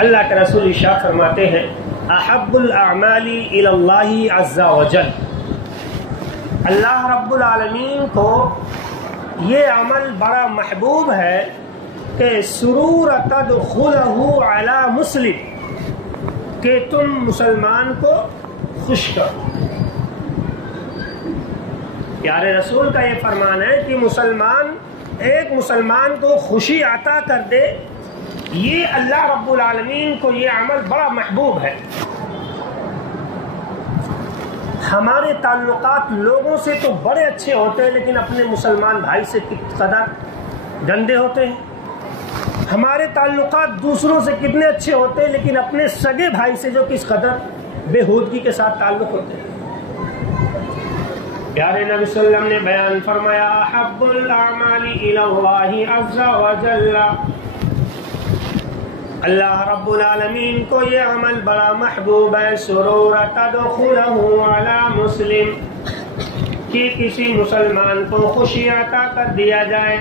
اللہ کے رسول ارشاد فرماتے ہیں احب الاعمال الی اللہ عز وجل، اللہ رب العالمین کو یہ عمل بڑا محبوب ہے کہ سرور تدخلہ علی مسلم، کہ تم مسلمان کو خوش کرو۔ پیارے رسول کا یہ فرمان ہے کہ ایک مسلمان کو خوشی عطا کر دے، یہ اللہ رب العالمین کو یہ عمل بڑا محبوب ہے۔ ہمارے تعلقات لوگوں سے تو بڑے اچھے ہوتے ہیں، لیکن اپنے مسلمان بھائی سے کس قدر گندے ہوتے ہیں۔ ہمارے تعلقات دوسروں سے کتنے اچھے ہوتے ہیں، لیکن اپنے سگے بھائی سے جو کس قدر بےہودگی کے ساتھ تعلق ہوتے ہیں۔ پیارے نبی صلی اللہ علیہ وسلم نے بیان فرمایا احب الاعمال الی اللہ عز وجل، اللہ رب العالمین کو یہ عمل بڑا محبوب ہے، سرور تدخلہ علی مسلم، کہ کسی مسلمان کو خوشی عطا کر دیا جائے،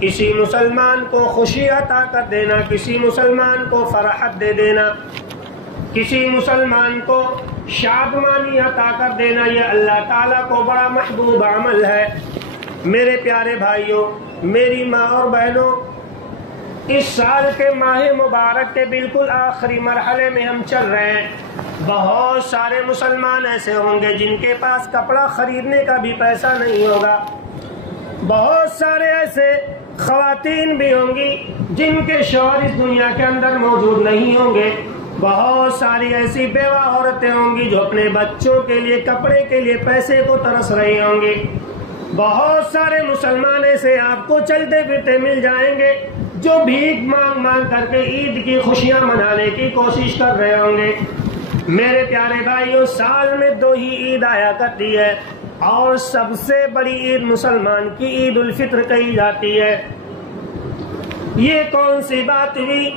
کسی مسلمان کو خوشی عطا کر دینا، کسی مسلمان کو فرحت دے دینا، کسی مسلمان کو شادمانی عطا کر دینا، یہ اللہ تعالیٰ کو بڑا محبوب عمل ہے۔ میرے پیارے بھائیوں، میری ماں اور بہنوں، اس سال کے ماہ مبارک کے بالکل آخری مرحلے میں ہم چل رہے ہیں۔ بہت سارے مسلمان ایسے ہوں گے جن کے پاس کپڑا خریدنے کا بھی پیسہ نہیں ہوگا، بہت سارے ایسے خواتین بھی ہوں گی جن کے شوہر اس دنیا کے اندر موجود نہیں ہوں گے، بہت ساری ایسی بیوہ عورتیں ہوں گی جو اپنے بچوں کے لیے کپڑے کے لیے پیسے کو ترس رہی ہوں گی، بہت سارے مسلمان ایسے آپ کو چلتے پھرتے مل جائیں گے جو بھیک مانگ مانگ کر کے عید کی خوشیاں منانے کی کوشش کر رہے ہوں گے۔ میرے پیارے بھائیوں، سال میں 2 ہی عید آیا کرتی ہے، اور سب سے بڑی عید مسلمان کی عید الفطر کہی جاتی ہے۔ یہ کون سی بات ہوئی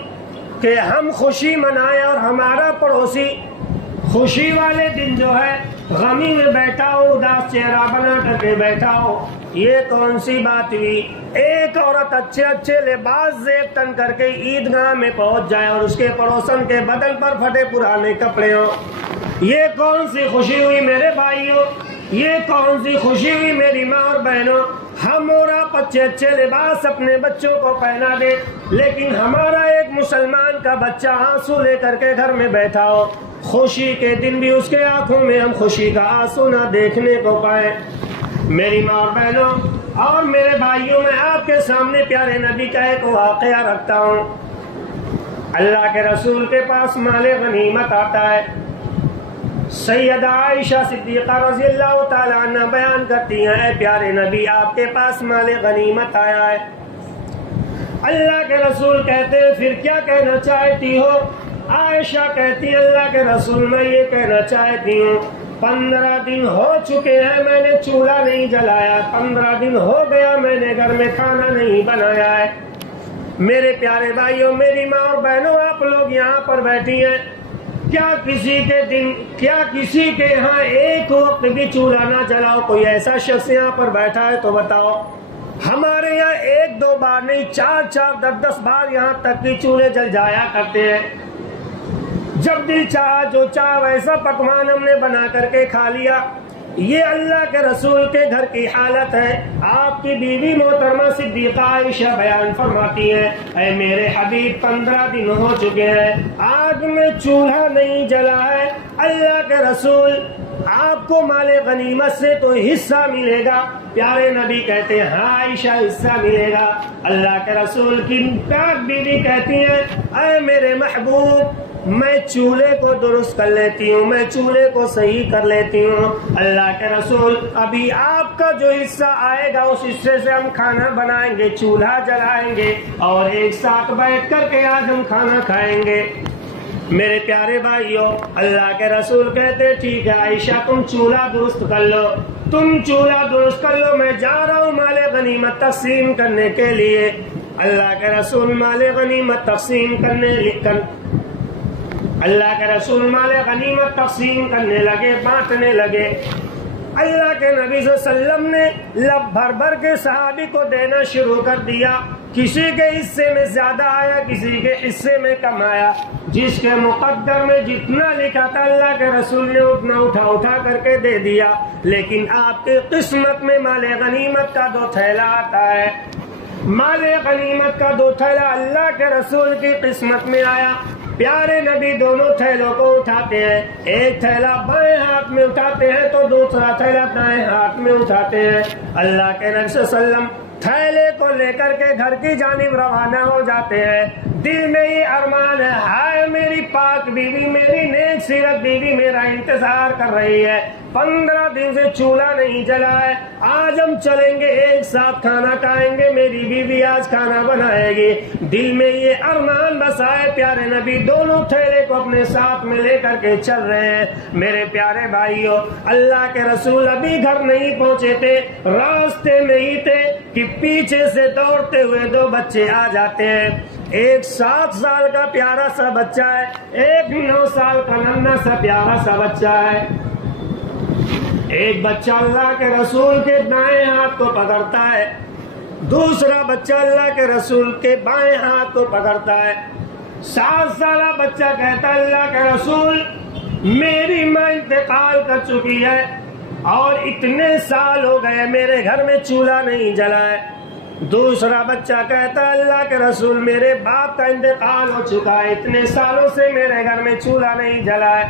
کہ ہم خوشی منائیں اور ہمارا پڑوسی خوشی والے دن جو ہے غمی میں بیٹھا ہو، اداس چہرہ بنا کر کے بیٹھا ہو؟ یہ کون سی بات ہوئی؟ ایک عورت اچھے اچھے لباس زیب تن کر کے عیدگاہ میں پہنچ جائے اور اس کے پڑوسن کے بدن پر پھٹے پرانے کپڑے ہوں۔ یہ کون سی خوشی ہوئی میرے بھائیوں؟ یہ کون سی خوشی ہوئی میری ماں اور بہنوں؟ ہم اور آپ اچھے اچھے لباس اپنے بچوں کو پہنا دیں، لیکن ہمارا ایک مسلمان کا بچہ آنسو لے کر کے گھر میں بیٹھا ہو، خوشی کے دن بھی اس کے آنکھوں میں ہم خوشی کا آنسو نہ دیکھنے کو پائیں۔ میری ماں اور بہنوں اور میرے بھائیوں، میں آپ کے سامنے پیارے نبی کا ایک واقعہ رکھتا ہوں۔ اللہ کے رسول کے پاس مال غنیمت آتا ہے۔ سیدہ عائشہ صدیقہ رضی اللہ تعالیٰ عنہ بیان کرتی ہیں، اے پیارے نبی، آپ کے پاس مال غنیمت آیا ہے۔ اللہ کے رسول کہتے ہیں پھر کیا کہنا چاہتی ہو؟ عائشہ کہتی ہے اللہ کے رسول میں یہ کہنا چاہتی ہوں 15 دن ہو چکے ہیں میں نے چولہا نہیں جلایا، 15 دن ہو گیا میں نے گھر میں کھانا نہیں بنایا ہے۔ میرے پیارے بھائیوں، میری ماں اور بہنوں، آپ لوگ یہاں پر بیٹھی ہیں، کیا کسی کے یہاں ایک وقت بھی چولہا نہ جلاؤ؟ کوئی ایسا شخص یہاں پر بیٹھا ہے تو بتاؤ۔ ہمارے یہاں 1-2 بار نہیں، 4-4 10-10 بار یہاں تک کہ چولہے جل جایا کرتے ہیں۔ جب دل چاہا جو چاہا ویسا پکوان ہم نے بنا کر کے کھا لیا۔ یہ اللہ کے رسول کے گھر کی حالت ہے۔ آپ کی بیوی محترمہ صدیقہ عائشہ بیان فرماتی ہیں، اے میرے حبیب 15 دن ہو چکے ہیں آج میں چولہا نہیں جلا ہے۔ اللہ کے رسول آپ کو مال غنیمت سے تو حصہ ملے گا؟ پیارے نبی کہتے ہیں ہاں عائشہ حصہ ملے گا۔ اللہ کے رسول کی پاک بیوی کہتی ہیں، اے میرے محبوب میں چولہے کو درست کر لیتی ہوں، میں چولہے کو صحیح کر لیتی ہوں۔ اللہ کے رسول ابھی آپ کا جو حصہ آئے گا اس حصے سے ہم کھانا بنائیں گے، چولہا جلائیں گے اور ایک ساتھ بیٹھ کر کے آج ہم کھانا کھائیں گے۔ میرے پیارے بھائیوں، اللہ کے رسول کہتے ٹھیک ہے عائشہ تم چولہا درست کر لو، تم چولہا درست کر لو، میں جا رہا ہوں مال غنیمت تقسیم کرنے کے لیے۔ اللہ کے رسول مال غنیمت تقسیم کرنے لگے، بانٹنے لگے۔ اللہ کے نبی صلی اللہ علیہ وسلم نے لب بھر بھر کے صحابی کو دینا شروع کر دیا۔ کسی کے حصے میں زیادہ آیا، کسی کے حصے میں کم آیا، جس کے مقدر میں جتنا لکھا تھا اللہ کے رسول نے اتنا اٹھا کر کے دے دیا، لیکن آپ کی قسمت میں مال غنیمت کا 2 تھیلا آتا ہے، مال غنیمت کا 2 تھیلا اللہ کے رسول کی قسمت میں آیا۔ پیارے نبی دونوں تھیلوں کو اٹھاتے ہیں، ایک تھیلا بائیں ہاتھ میں اٹھاتے ہیں تو دوسرا تھیلا دائیں ہاتھ میں اٹھاتے ہیں۔ اللہ کے نبی صلی اللہ علیہ وسلم تھیلے کو لے کر کے گھر کی جانب روانہ ہو جاتے ہیں، دل میں یہ ارمان ہے، ہائے میری پاک بیوی، میری نیک سیرت بیوی میرا انتظار کر رہی ہے، 15 دن سے چولہا نہیں جلا ہے، آج ہم چلیں گے ایک ساتھ کھانا کھائیں گے، میری بیوی آج کھانا بنائے گی۔ دل میں یہ ارمان بسائے پیارے نبی دونوں تھیلے کو اپنے ساتھ میں لے کر کے چل رہے ہیں۔ میرے پیارے بھائیوں، اللہ کے رسول ابھی گھر نہیں پہنچے تھے، راستے میں ہی تھے کہ پیچھے سے دوڑتے ہوئے 2 بچے آ جاتے ہیں، ایک 7 سال کا پیارا سا بچہ ہے، ایک 9 سال کا ننھا سا پیارا سا بچہ ہے۔ ایک بچہ اللہ کے رسول کے دائیں ہاتھ کو پکڑتا ہے، دوسرا بچہ اللہ کے رسول کے بائیں ہاتھ کو پکڑتا ہے۔ 7 سالہ بچہ کہتا ہے اللہ کے رسول میری ماں انتقال کر چکی ہے اور اتنے سال ہو گئے میرے گھر میں چولہا نہیں جلا ہے۔ دوسرا بچہ کہتا ہے اللہ کے رسول میرے باپ کا انتقال ہو چکا ہے، اتنے سالوں سے میرے گھر میں چولہا نہیں جلا ہے،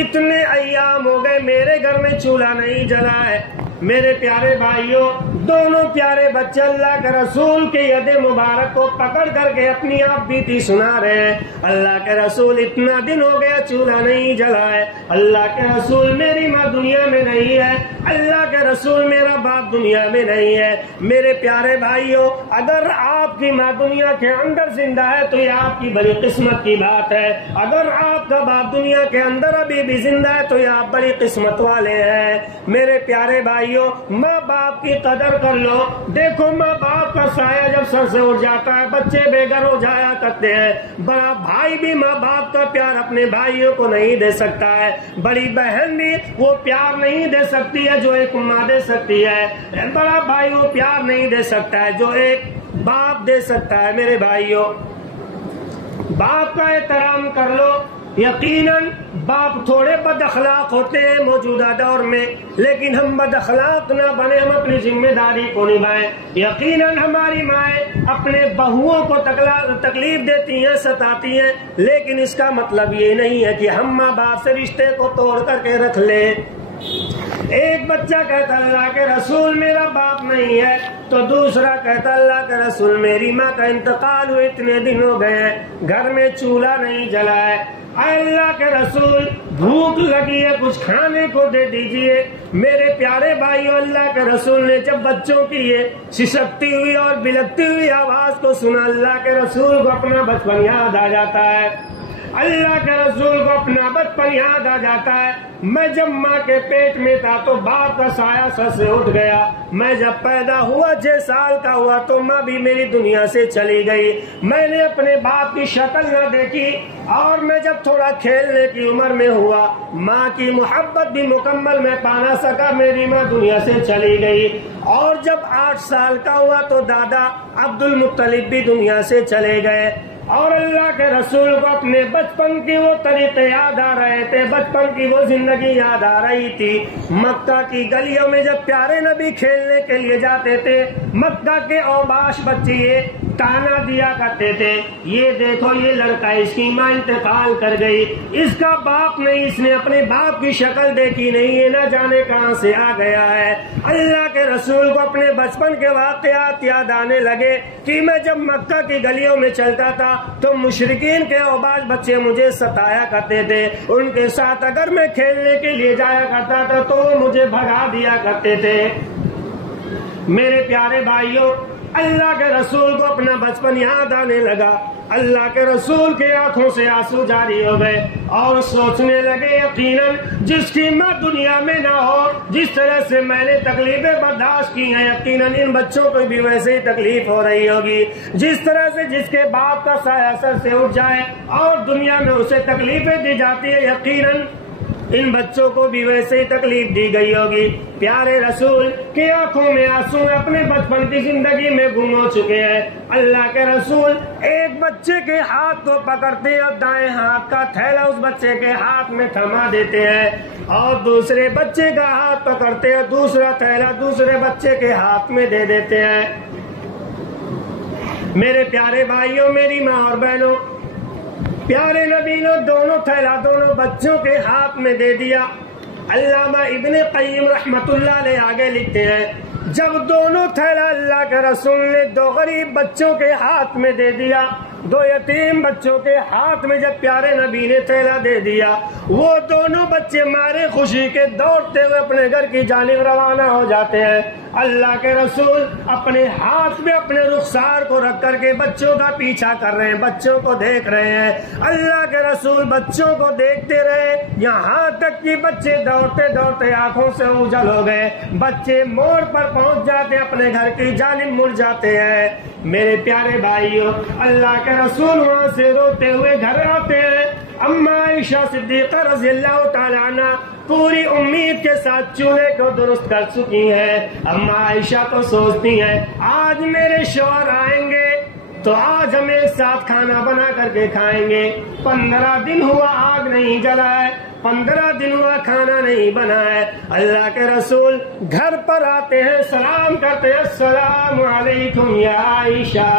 اتنے ایام ہو گئے میرے گھر میں چولہا نہیں جلا ہے۔ میرے پیارے بھائیوں، دونوں پیارے بچے اللہ کے رسول کے ید مبارک کو پکڑ کر کے اپنی آپ بیتی سنا رہے ہیں۔ اللہ کے رسول اتنا دن ہو گیا چولہا نہیں جلا ہے، اللہ کے رسول میری ماں دنیا میں نہیں ہے، اللہ کے رسول میرا باپ دنیا میں نہیں ہے۔ میرے پیارے بھائیوں، اگر آپ کی ماں دنیا کے اندر زندہ ہے تو یہ آپ کی بڑی قسمت کی بات ہے، اگر آپ کا باپ دنیا کے اندر ابھی بھی زندہ ہے تو یہ آپ بڑی قسمت والے ہیں۔ میرے پیارے بھائیوں، ماں باپ کی قدر کر لو۔ دیکھو ماں باپ کا سایہ جب سر سے اٹھ جاتا ہے بچے بے گھر ہو جایا کرتے ہیں، بڑا بھائی بھی ماں باپ کا پیار اپنے بھائیوں کو نہیں دے سکتا ہے، بڑی بہن بھی وہ پیار نہیں دے سکتی ہے جو ایک ماں دے سکتی ہے، بڑا بھائی وہ پیار نہیں دے سکتا ہے جو ایک باپ دے سکتا ہے۔ میرے بھائیوں، باپ کا احترام کر لو۔ یقیناً باپ تھوڑے بد اخلاق ہوتے ہیں موجودہ دور میں، لیکن ہم بد اخلاق نہ بنے، ہم اپنی ذمہ داری کو نبھائیں۔ یقیناً ہماری مائیں اپنے بہوؤں کو تکلیف دیتی ہیں، ستاتی ہیں، لیکن اس کا مطلب یہ نہیں ہے کہ ہم ماں باپ سے رشتے کو توڑ کر کے رکھ لیں۔ ایک بچہ کہتا اللہ کے رسول میرا باپ نہیں ہے، تو دوسرا کہتا اللہ کے رسول میری ماں کا انتقال ہوئے اتنے دن ہو گئے، گھر میں چولہا نہیں جلا ہے، اے اللہ کے رسول بھوک لگی ہے، کچھ کھانے کو دے دیجئے۔ میرے پیارے بھائیو، اللہ کے رسول نے جب بچوں کی یہ سسکتی ہوئی اور بلکتی ہوئی آواز کو سنا، اللہ کے رسول کو اپنا بچپن یاد آ جاتا ہے، اللہ کے رسول کو اپنا بچپن یاد آ جاتا ہے۔ میں جب ماں کے پیٹ میں تھا تو باپ کا سایہ سر سے اٹھ گیا، میں جب پیدا ہوا 6 سال کا ہوا تو ماں بھی میری دنیا سے چلی گئی، میں نے اپنے باپ کی شکل نہ دیکھی، اور میں جب تھوڑا کھیلنے کی عمر میں ہوا ماں کی محبت بھی مکمل میں پا نہ سکا، میری ماں دنیا سے چلی گئی، اور جب 8 سال کا ہوا تو دادا عبد المطلب بھی دنیا سے چلے گئے، اور اللہ کے رسول کو اپنے بچپن کی وہ طریقے یاد آ رہے تھے، بچپن کی وہ زندگی یاد آ رہی تھی۔ مکہ کی گلیوں میں جب پیارے نبی کھیلنے کے لیے جاتے تھے، مکہ کے اوباش بچے یہ تانا دیا کرتے تھے، یہ دیکھو یہ لڑکا، اس کی ماں انتقال کر گئی، اس کا باپ نہیں، اس نے اپنے باپ کی شکل دیکھی نہیں، یہ نہ جانے کہاں سے آ گیا ہے۔ اللہ کے رسول کو اپنے بچپن کے واقعات یاد آنے لگے کہ میں جب مکہ کی گلیوں میں چلتا تھا تو مشرکین کے اوباش بچے مجھے ستایا کرتے تھے، ان کے ساتھ اگر میں کھیلنے کے لیے جایا کرتا تھا تو وہ مجھے بھگا دیا کرتے تھے۔ میرے پیارے بھائیوں، اللہ کے رسول کو اپنا بچپن یاد آنے لگا، اللہ کے رسول کے آنکھوں سے آنسو جاری ہو گئے اور سوچنے لگے یقیناً جس کی ماں دنیا میں نہ ہو، جس طرح سے میں نے تکلیفیں برداشت کی ہیں، یقیناً ان بچوں کو بھی ویسے ہی تکلیف ہو رہی ہوگی، جس طرح سے جس کے باپ کا سایہ سر سے اٹھ جائے اور دنیا میں اسے تکلیفیں دی جاتی ہے، یقیناً ان بچوں کو بھی ویسے ہی تکلیف دی گئی ہوگی۔ پیارے رسول کی آنکھوں میں آنسو اپنے بچپن کی زندگی میں گم ہو چکے ہیں۔ اللہ کے رسول ایک بچے کے ہاتھ کو پکڑتے اور دائیں ہاتھ کا تھیلا اس بچے کے ہاتھ میں تھما دیتے ہیں، اور دوسرے بچے کا ہاتھ پکڑتے اور دوسرا تھیلا دوسرے بچے کے ہاتھ میں دے دیتے ہیں۔ میرے پیارے بھائیوں، میری ماں اور بہنوں، پیارے نبی نے دونوں تھیلا دونوں بچوں کے ہاتھ میں دے دیا۔ علامہ ابن قیم رحمت اللہ علیہ آگے لکھتے ہیں، جب دونوں تھیلا اللہ کے رسول نے دو غریب بچوں کے ہاتھ میں دے دیا، دو یتیم بچوں کے ہاتھ میں جب پیارے نبی نے تھیلا دے دیا، وہ دونوں بچے مارے خوشی کے دوڑتے ہوئے اپنے گھر کی جانب روانہ ہو جاتے ہیں۔ اللہ کے رسول اپنے ہاتھ میں اپنے رخسار کو رکھ کر کے بچوں کا پیچھا کر رہے ہیں، بچوں کو دیکھ رہے ہیں۔ اللہ کے رسول بچوں کو دیکھتے رہے، یہاں تک کہ بچے دوڑتے دوڑتے آنکھوں سے اوجھل ہو گئے، بچے موڑ پر پہنچ جاتے، اپنے گھر کی جانب مڑ جاتے ہیں۔ میرے پیارے بھائیوں، اللہ کے رسول وہاں سے روتے ہوئے گھر آتے ہیں۔ اما عائشہ صدیقہ رضی اللہ تعالیٰ عنہ پوری امید کے ساتھ چولہے کو درست کر چکی ہیں۔ اما عائشہ تو سوچتی ہیں آج میرے شوہر آئیں گے تو آج ہم ایک ساتھ کھانا بنا کر کے کھائیں گے۔ 15 دن ہوا آگ نہیں جلا ہے، 15 دن ہوا کھانا نہیں بنا ہے۔ اللہ کے رسول گھر پر آتے ہیں، سلام کرتے ہیں، السلام علیکم یا عائشہ۔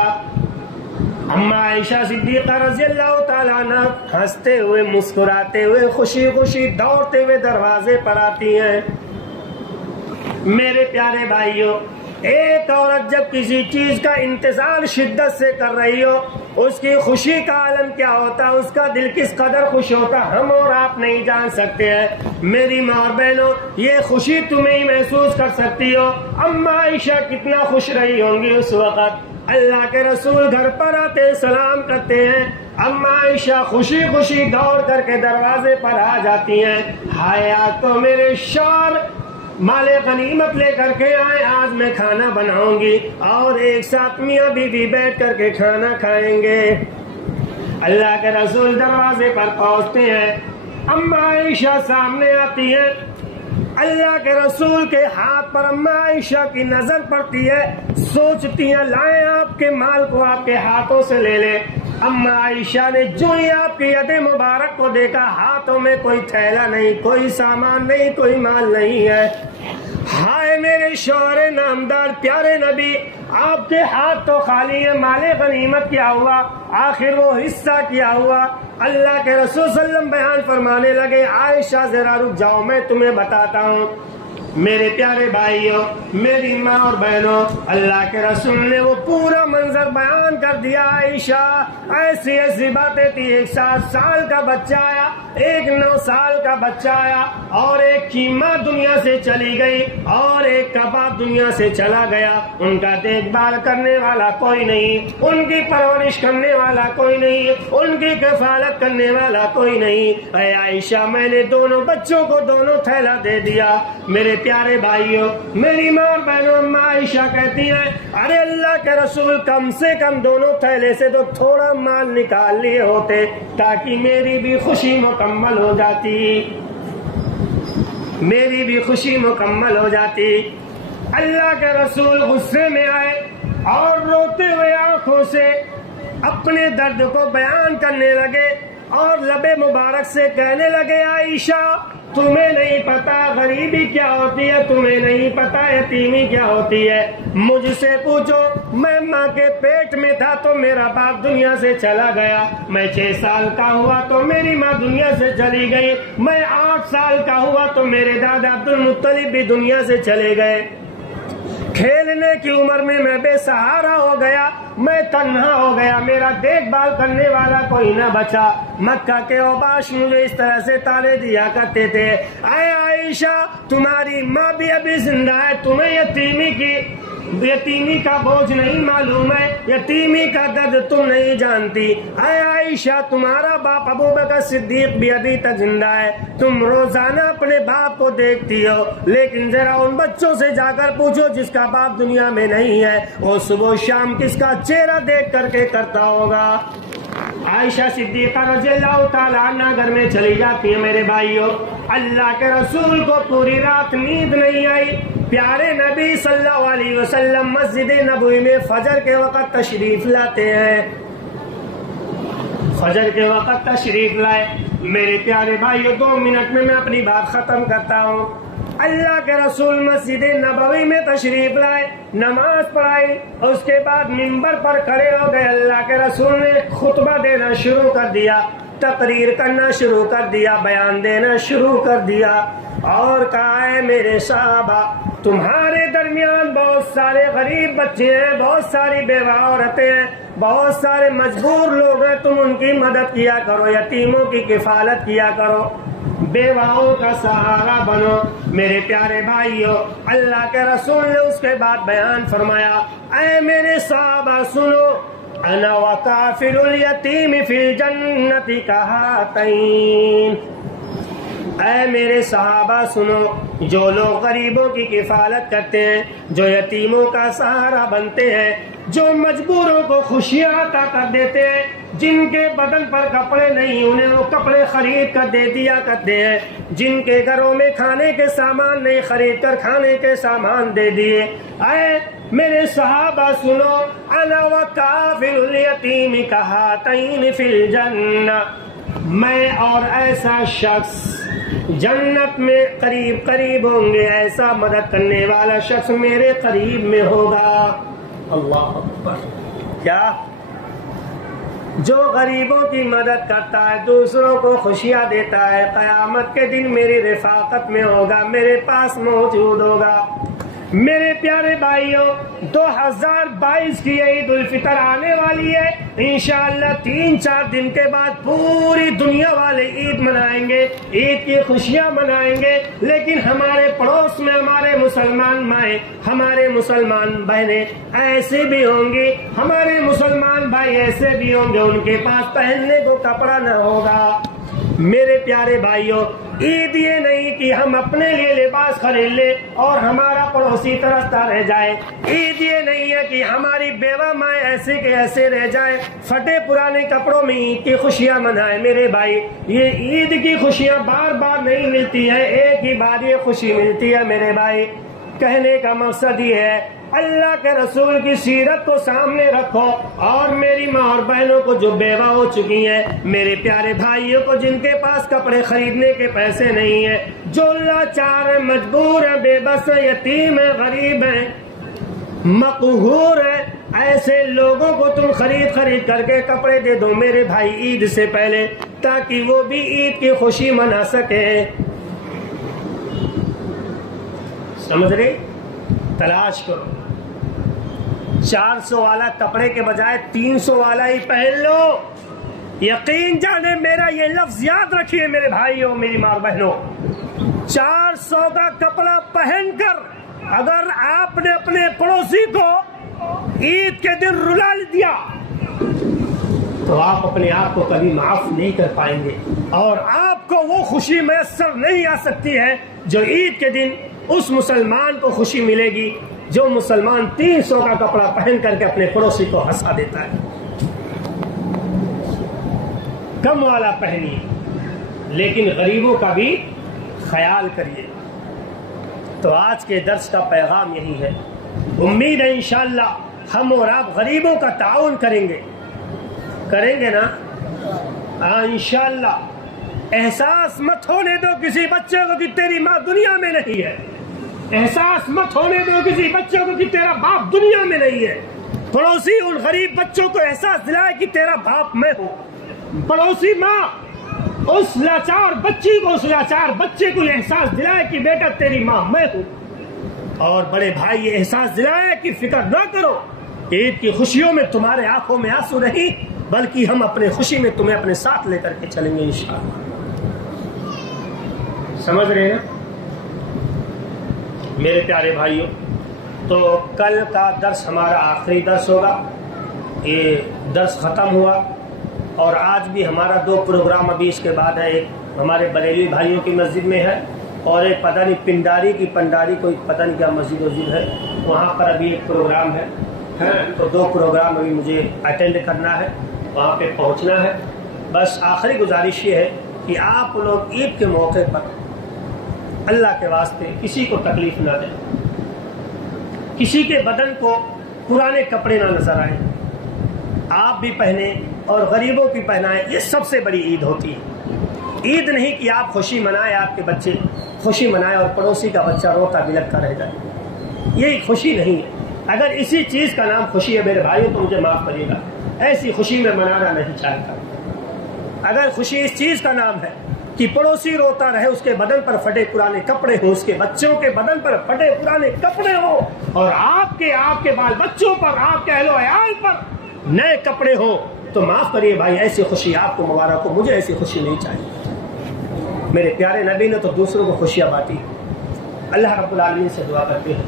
اما عائشہ صدیقہ رضی اللہ تعالیٰ عنہ ہنستے ہوئے مسکراتے ہوئے خوشی خوشی دوڑتے ہوئے دروازے پر آتی ہیں۔ میرے پیارے بھائیوں، ایک عورت جب کسی چیز کا انتظار شدت سے کر رہی ہو، اس کی خوشی کا عالم کیا ہوتا، اس کا دل کس قدر خوش ہوتا، ہم اور آپ نہیں جان سکتے ہیں۔ میری ماں اور بہنوں، یہ خوشی تمہیں ہی محسوس کر سکتی ہو۔ اما عائشہ کتنا خوش رہی ہوں گی اس وقت۔ اللہ کے رسول گھر پر آتے سلام کرتے ہیں، اما عائشہ خوشی خوشی دوڑ کر کے دروازے پر آ جاتی ہیں، ہائے آج تو میرے شوہر مال غنیمت لے کر کے آئے، آج میں کھانا بناؤں گی اور ایک ساتھ میاں بیوی بیٹھ کر کے کھانا کھائیں گے۔ اللہ کے رسول دروازے پر پہنچتے ہیں، اما عائشہ سامنے آتی ہیں۔ اللہ کے رسول کے ہاتھ پر اما عائشہ کی نظر پڑتی ہے، سوچتی ہیں لائیں آپ کے مال کو آپ کے ہاتھوں سے لے لیں۔ اما عائشہ نے جو ہی آپ کی ید مبارک کو دیکھا، ہاتھوں میں کوئی تھیلا نہیں، کوئی سامان نہیں، کوئی مال نہیں ہے۔ ہائے میرے شوہر نامدار پیارے نبی، آپ کے ہاتھ تو خالی ہے، مال غنیمت کیا ہوا، آخر وہ حصہ کیا ہوا؟ اللہ کے رسول صلی اللہ علیہ وسلم بیان فرمانے لگے، عائشہ ذرا رک جاؤ، میں تمہیں بتاتا ہوں۔ میرے پیارے بھائیوں، میری ماں اور بہنوں، اللہ کے رسول نے وہ پورا منظر بیان کر دیا۔ عائشہ ایسی ایسی باتیں تھی، ایک 7 سال کا بچہ آیا، ایک 9 سال کا بچہ آیا، اور ایک کی ماں دنیا سے چلی گئی اور ایک کا باپ دنیا سے چلا گیا۔ ان کا دیکھ بھال کرنے والا کوئی نہیں، ان کی پرورش کرنے والا کوئی نہیں، ان کی کفالت کرنے والا کوئی نہیں۔ اے عائشہ، میں نے دونوں بچوں کو دونوں تھیلا دے دیا۔ میرے پیارے بھائیوں، میری ماں اور بہنوں، اما عائشہ کہتی ہیں، ارے اللہ کے رسول کم سے کم دونوں تھیلے سے تو تھوڑا مال نکال لیے ہوتے تاکہ میری بھی خوشی مکمل ہو جاتی، میری بھی خوشی مکمل ہو جاتی۔ اللہ کے رسول غصے میں آئے اور روتے ہوئے آنکھوں سے اپنے درد کو بیان کرنے لگے اور لب مبارک سے کہنے لگے، عائشہ تمہیں نہیں پتا غریبی کیا ہوتی ہے، تمہیں نہیں پتا یتیمی کیا ہوتی ہے۔ مجھ سے پوچھو، میں ماں کے پیٹ میں تھا تو میرا باپ دنیا سے چلا گیا، میں 6 سال کا ہوا تو میری ماں دنیا سے چلی گئی، میں 8 سال کا ہوا تو میرے دادا عبد المطلب بھی دنیا سے چلے گئے، کھیلنے کی عمر میں میں بے سہارا ہو گیا، میں تنہا ہو گیا، میرا دیکھ بھال کرنے والا کوئی نہ بچا۔ مکہ کے اوباش مجھے اس طرح سے تانے دیا کرتے تھے، اے عائشہ تمہاری ماں بھی ابھی زندہ ہے، تمہیں یتیمی کا بوجھ نہیں معلوم ہے، یتیمی کا درد تم نہیں جانتی۔ اے عائشہ تمہارا باپ ابو بکر صدیق بھی ابھی تک زندہ ہے، تم روزانہ اپنے باپ کو دیکھتی ہو، لیکن ذرا ان بچوں سے جا کر پوچھو جس کا باپ دنیا میں نہیں ہے، وہ صبح شام کس کا چہرہ دیکھ کر کے کرتا ہوگا۔ عائشہ صدیقہ رضی اللہ تعالیٰ عنہ گھر میں چلی جاتی ہیں میرے بھائیوں. اللہ کے رسول کو پوری رات نیند نہیں آئی. پیارے نبی صلی اللہ علیہ وسلم مسجد نبوی میں فجر کے وقت تشریف لاتے ہیں. فجر کے وقت تشریف لائے. میرے پیارے بھائیوں 2 منٹ میں اپنی بات ختم کرتا ہوں. اللہ کے رسول مسجد نبوی میں تشریف لائے, نماز پڑھائی, اس کے بعد منبر پر کھڑے ہو گئے. اللہ کے رسول نے خطبہ دینا شروع کر دیا, تقریر کرنا شروع کر دیا, بیان دینا شروع کر دیا, اور کہا ہے میرے صحابہ تمہارے درمیان بہت سارے غریب بچے ہیں, بہت ساری بیوہ عورتیں ہیں, بہت سارے مجبور لوگ ہیں, تم ان کی مدد کیا کرو, یتیموں کی کفالت کیا کرو, بیواؤں کا سہارا بنو. میرے پیارے بھائیوں اللہ کے رسول نے اس کے بعد بیان فرمایا, اے میرے صحابہ سنو, انا وکافل الیتیم فی الجنت کہاتین. اے میرے صحابہ سنو, جو لوگ غریبوں کی کفالت کرتے ہیں, جو یتیموں کا سہارا بنتے ہیں, جو مجبوروں کو خوشیاں عطا کر دیتے ہیں, جن کے بدن پر کپڑے نہیں انہیں وہ کپڑے خرید کر دے دیا کرتے ہیں, جن کے گھروں میں کھانے کے سامان نہیں خرید کر کھانے کے سامان دے دیے. اے میرے صحابہ سنو, انا وکافل الیتیم کہاتین فی الجنہ, میں اور ایسا شخص جنت میں قریب قریب ہوں گے, ایسا مدد کرنے والا شخص میرے قریب میں ہوگا. اللہ اکبر. کیا جو غریبوں کی مدد کرتا ہے, دوسروں کو خوشیاں دیتا ہے, قیامت کے دن میری رفاقت میں ہوگا, میرے پاس موجود ہوگا. میرے پیارے بھائیوں 2022 کی عید الفطر آنے والی ہے. انشاءاللہ 3-4 دن کے بعد پوری دنیا والے عید منائیں گے, عید کی خوشیاں منائیں گے. لیکن ہمارے پڑوس میں ہمارے مسلمان مائیں, ہمارے مسلمان بہنیں ایسے بھی ہوں گی, ہمارے مسلمان بھائی ایسے بھی ہوں گے, ان کے پاس پہننے کو کپڑا نہ ہوگا. میرے پیارے بھائیوں عید یہ نہیں کہ ہم اپنے لیے لباس خرید لیں اور ہمارا پڑوسی ترستا رہ جائے. عید یہ نہیں ہے کہ ہماری بیوہ مائیں ایسے کے ایسے رہ جائیں, پھٹے پرانے کپڑوں میں عید کی خوشیاں منائیں. میرے بھائی یہ عید کی خوشیاں بار بار نہیں ملتی ہیں, ایک ہی بار یہ خوشی ملتی ہے. میرے بھائی کہنے کا مقصد یہ ہے اللہ کے رسول کی سیرت کو سامنے رکھو, اور میری ماں اور بہنوں کو جو بیوہ ہو چکی ہیں, میرے پیارے بھائیوں کو جن کے پاس کپڑے خریدنے کے پیسے نہیں ہیں, جو لاچار ہیں, مجبور ہیں, بے بس ہیں, یتیم ہیں, غریب ہیں, مقہور ہیں, ایسے لوگوں کو تم خرید کر کے کپڑے دے دو میرے بھائی عید سے پہلے, تاکہ وہ بھی عید کی خوشی منا سکے. سمجھ رہے؟ تلاش کرو, 400 والا کپڑے کے بجائے 300 والا ہی پہن لو. یقین جانے میرا یہ لفظ یاد رکھیے میرے بھائیوں, میری ماں بہنوں, 400 کا کپڑا پہن کر اگر آپ نے اپنے پڑوسی کو عید کے دن رلا دیا تو آپ اپنے آپ کو کبھی معاف نہیں کر پائیں گے, اور آپ کو وہ خوشی میسر نہیں آ سکتی ہے جو عید کے دن اس مسلمان کو خوشی ملے گی جو مسلمان 300 کا کپڑا پہن کر کے اپنے پڑوسی کو ہنسا دیتا ہے. کم والا پہنیے, لیکن غریبوں کا بھی خیال کریے. تو آج کے درس کا پیغام یہی ہے. امید ہے انشاءاللہ ہم اور آپ غریبوں کا تعاون کریں گے نا انشاءاللہ. احساس مت ہونے دو کسی بچے کو کہ تیری ماں دنیا میں نہیں ہے, احساس مت ہونے دو کسی بچے کو کہ تیرا باپ دنیا میں نہیں ہے. پڑوسی ان غریب بچوں کو احساس دلائے کہ تیرا باپ میں ہوں. پڑوسی ماں اس لاچار بچی کو, اس لاچار بچے کو احساس دلائے کہ بیٹا تیری ماں میں ہوں. اور بڑے بھائی یہ احساس دلائے کہ فکر نہ کرو, عید کی خوشیوں میں تمہارے آنکھوں میں آنسو نہیں, بلکہ ہم اپنے خوشی میں تمہیں اپنے ساتھ لے کر کے چلیں گے انشاءاللہ. سمجھ رہے ہیں میرے پیارے بھائیوں؟ تو کل کا درس ہمارا آخری درس ہوگا. یہ درس ختم ہوا, اور آج بھی ہمارا 2 پروگرام ابھی اس کے بعد ہے. ایک ہمارے بریلوی بھائیوں کی مسجد میں ہے, اور ایک پتہ نہیں پنڈاری کوئی پتہ نہیں کیا مسجد ہے, وہاں پر ابھی ایک پروگرام ہے. تو 2 پروگرام ابھی مجھے اٹینڈ کرنا ہے, وہاں پہ پہنچنا ہے. بس آخری گزارش یہ ہے کہ آپ لوگ عید کے موقع پر اللہ کے واسطے کسی کو تکلیف نہ دیں, کسی کے بدن کو پرانے کپڑے نہ نظر آئیں, آپ بھی پہنیں اور غریبوں کی پہنائیں. یہ سب سے بڑی عید ہوتی ہے. عید نہیں کہ آپ خوشی منائیں, آپ کے بچے خوشی منائیں اور پڑوسی کا بچہ روتا بلکتا رہ جائے, یہ خوشی نہیں ہے. اگر اسی چیز کا نام خوشی ہے میرے بھائیوں تو مجھے معاف کریے گا, ایسی خوشی میں منانا نہیں چاہتا. اگر خوشی اس چیز کا نام ہے کہ پڑوسی روتا رہے, اس کے بدن پر پھٹے پرانے کپڑے ہوں, اس کے بچوں کے بدن پر پھٹے پرانے کپڑے ہوں, اور آپ کے بال بچوں پر, آپ کے اہل و عیال پر نئے کپڑے ہوں, تو معاف کریے بھائی, ایسی خوشی آپ کو مبارک ہو, مجھے ایسی خوشی نہیں چاہیے. میرے پیارے نبی نے تو دوسروں کو خوشیاں بانٹی. اللہ رب العالمین سے دعا کرتے ہیں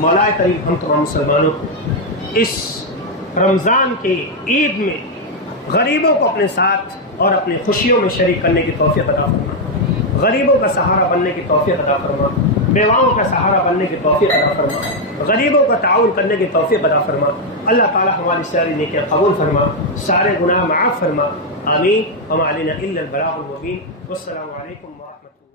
مولا کریم ہم تمام مسلمانوں کو اس رمضان کی عید میں غریبوں کو اپنے ساتھ اور اپنی خوشیوں میں شریک کرنے کی توفیق عطا فرما, غریبوں کا سہارا بننے کی توفیق عطا فرما, بیواؤں کا سہارا بننے کی توفیق عطا فرما, غریبوں کا تعاون کرنے کی توفیق عطا فرما. اللہ تعالی ہماری ساری نیکیاں قبول فرما, سارے گناہ معاف فرما. آمین. وما علینا الا البلاغ المبین. والسلام علیکم ورحمۃ اللہ.